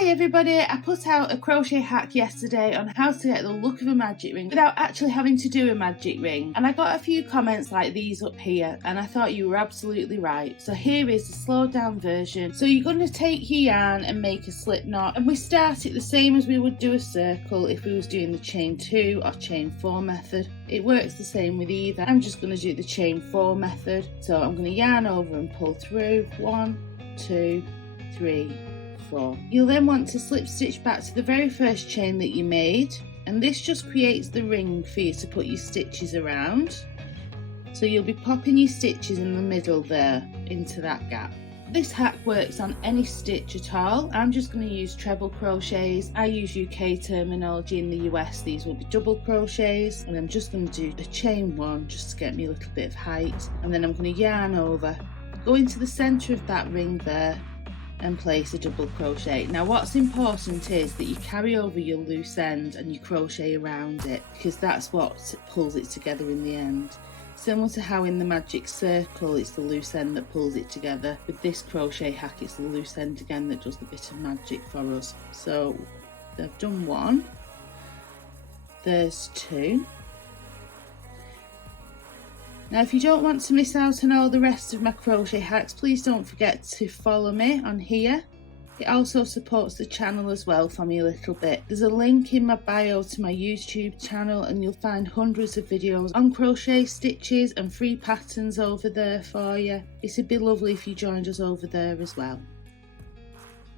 Hi everybody, I put out a crochet hack yesterday on how to get the look of a magic ring without actually having to do a magic ring, and I got a few comments like these up here and I thought you were absolutely right. So here is the slowed down version. So you're going to take your yarn and make a slip knot, and we start it the same as we would do a circle if we was doing the chain 2 or chain 4 method. It works the same with either. I'm just going to do the chain 4 method. So I'm going to yarn over and pull through 1, 2, 3, 4. You'll then want to slip stitch back to the very first chain that you made, and this just creates the ring for you to put your stitches around. So you'll be popping your stitches in the middle there into that gap. This hack works on any stitch at all. I'm just going to use treble crochets. I use UK terminology. In the US these will be double crochets, and I'm just going to do a chain 1 just to get me a little bit of height, and then I'm going to yarn over, go into the centre of that ring there and place a double crochet. Now what's important is that you carry over your loose end and you crochet around it, because that's what pulls it together in the end. Similar to how in the magic circle it's the loose end that pulls it together, with this crochet hack it's the loose end again that does the bit of magic for us. So I've done 1, there's 2. Now if you don't want to miss out on all the rest of my crochet hacks, please don't forget to follow me on here. It also supports the channel as well for me a little bit. There's a link in my bio to my YouTube channel, and you'll find hundreds of videos on crochet stitches and free patterns over there for you. It'd be lovely if you joined us over there as well.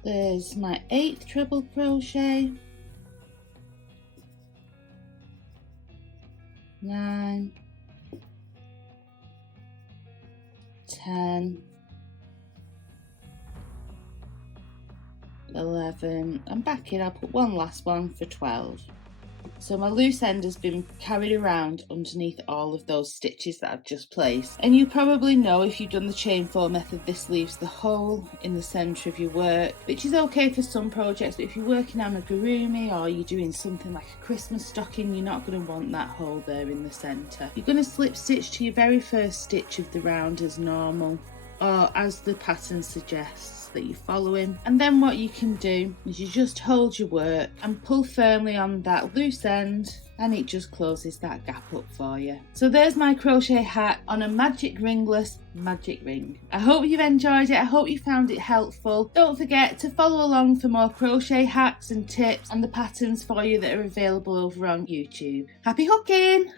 There's my 8th treble crochet, 9, 10, 11, and back in I'll put one last one for 12. So my loose end has been carried around underneath all of those stitches that I've just placed, and you probably know if you've done the chain 4 method this leaves the hole in the centre of your work, which is okay for some projects, but if you're working amigurumi or you're doing something like a Christmas stocking, you're not going to want that hole there in the centre. You're going to slip stitch to your very first stitch of the round as normal, or as the pattern suggests that you're following, and then what you can do is you just hold your work and pull firmly on that loose end, and it just closes that gap up for you. So there's my crochet hack on a magic ringless magic ring. I hope you've enjoyed it. I hope you found it helpful. Don't forget to follow along for more crochet hacks and tips and the patterns for you that are available over on YouTube. Happy hooking!